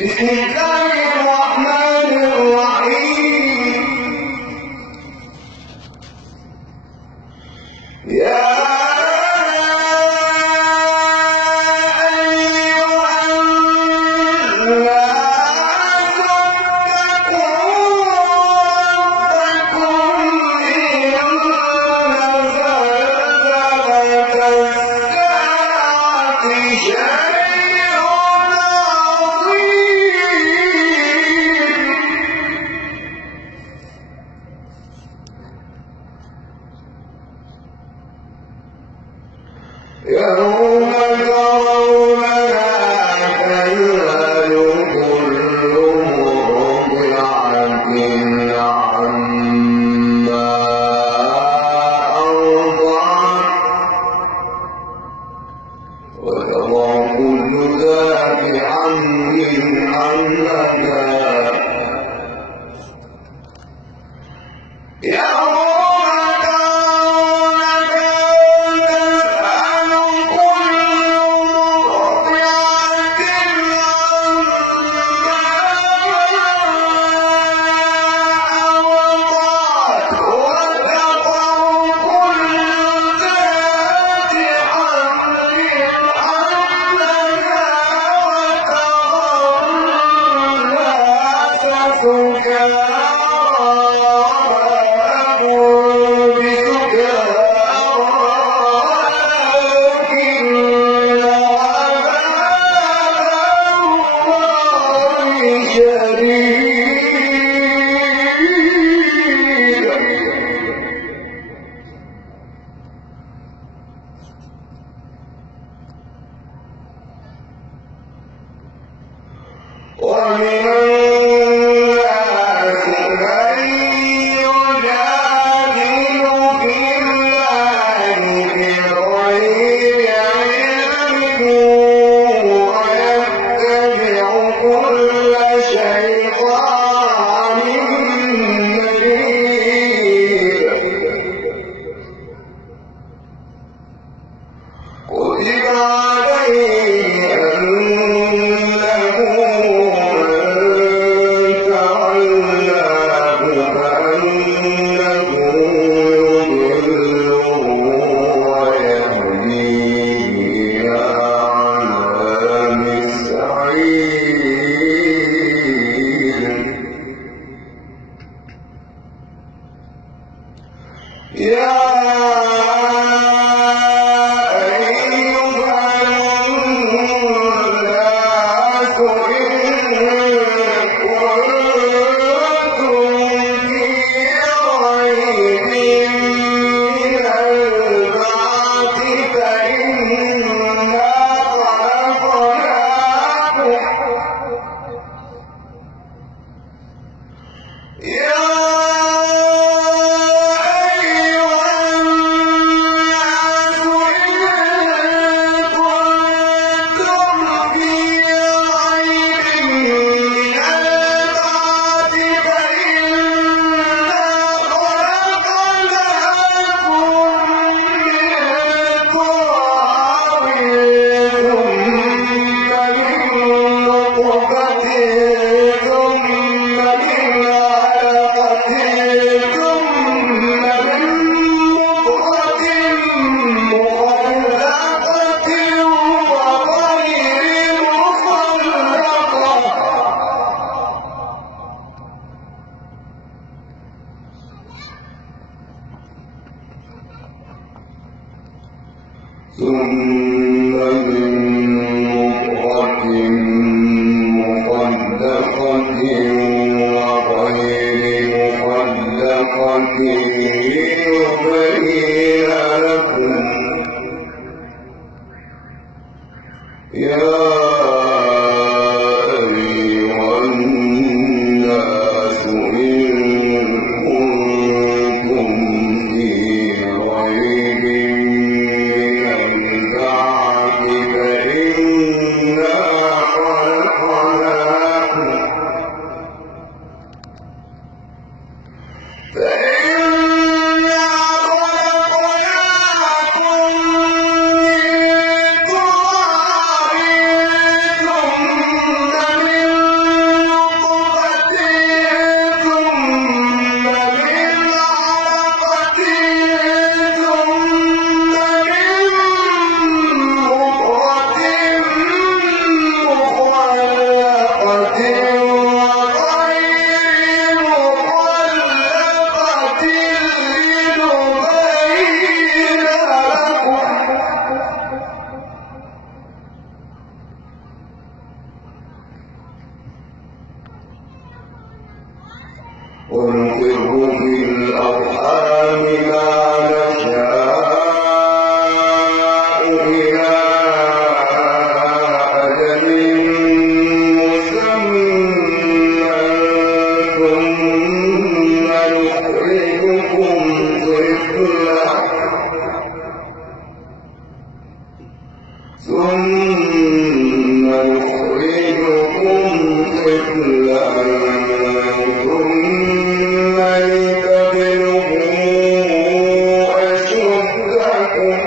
بسم الله الرحمن الرحيم. يا يوم ترونها تذهل كل مرضعة عما أرضعت وتضع كل ذات حمل حملها كتب عليه أنه ونقر في الأرحام ما نشاء إلى أجل مسمى ثم نخرجكم طفلا ثم لتبلغوا أشدكم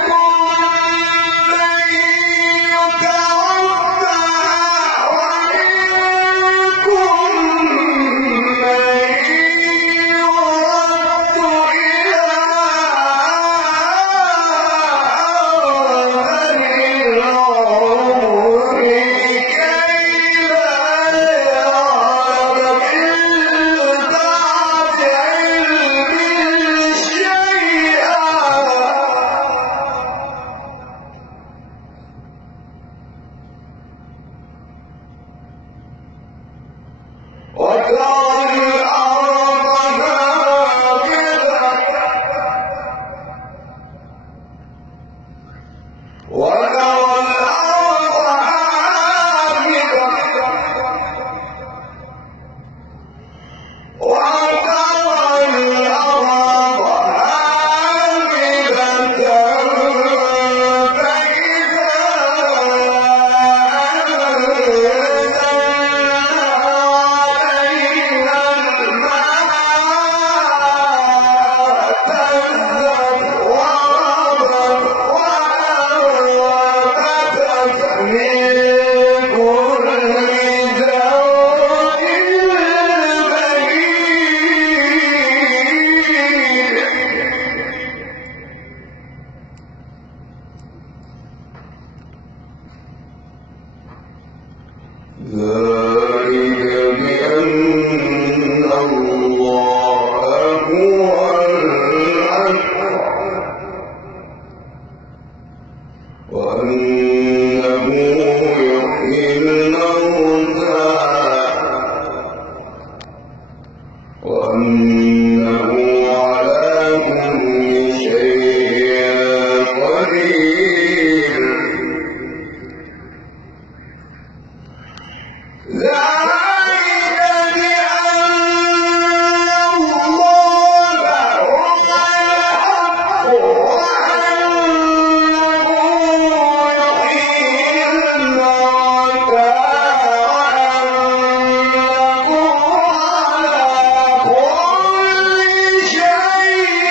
ومنكم من يتوفى ومنكم من يرد إلى العمر كي لا يعلم من بعد علم شيئا وترى الأرض هامدة ذلك بأن الله هو الحق وأنه يحيي الموتى وأنه على كل شيء قدير ذلك بأن الله هو الحق وأنه يحيي الموتى وأنه على كل شيء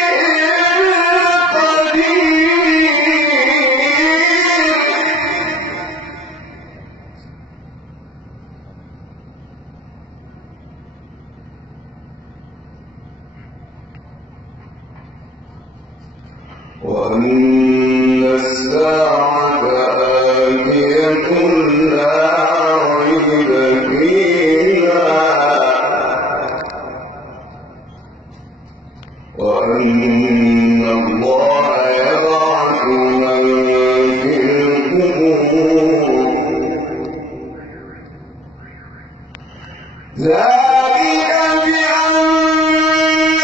وأن الساعة آتية لا ريب فيها وأن الله يبعث من في القبور ذلك بأن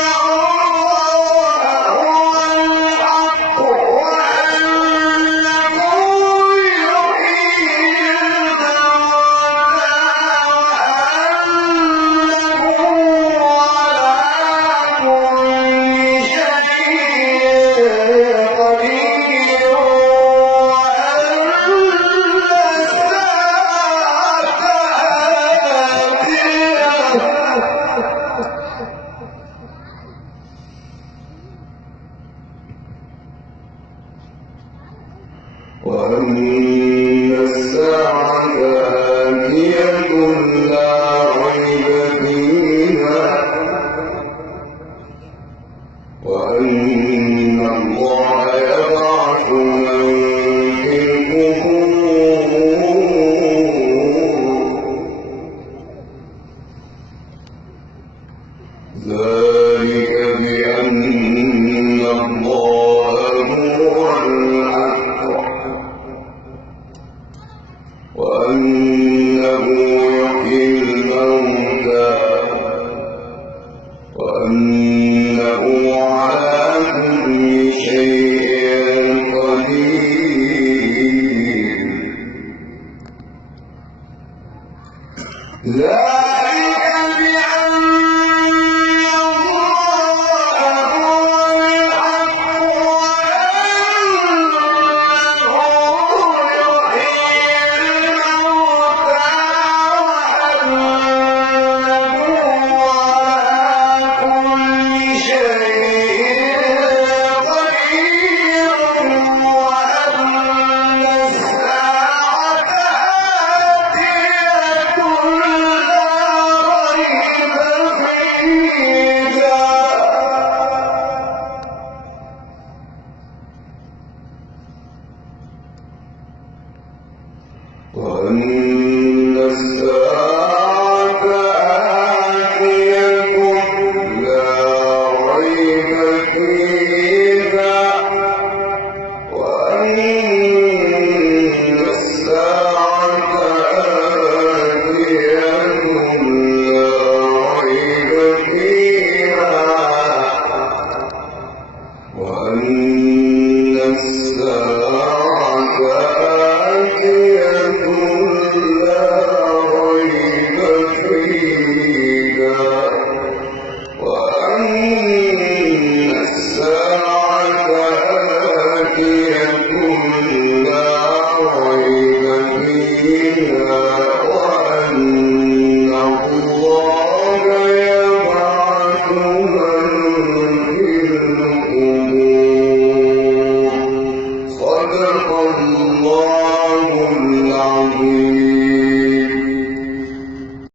وأن الساعة آتية لا ريب فيها وأن الله يبعث من في القبور ذلك بأن الله هو الحق وأن الساعة آتية لا ريب فيها وأن الساعة آتية لا ريب فيها وأن الساعة آتية لا ريب فيها وأن الساعة آتية لا ريب فيها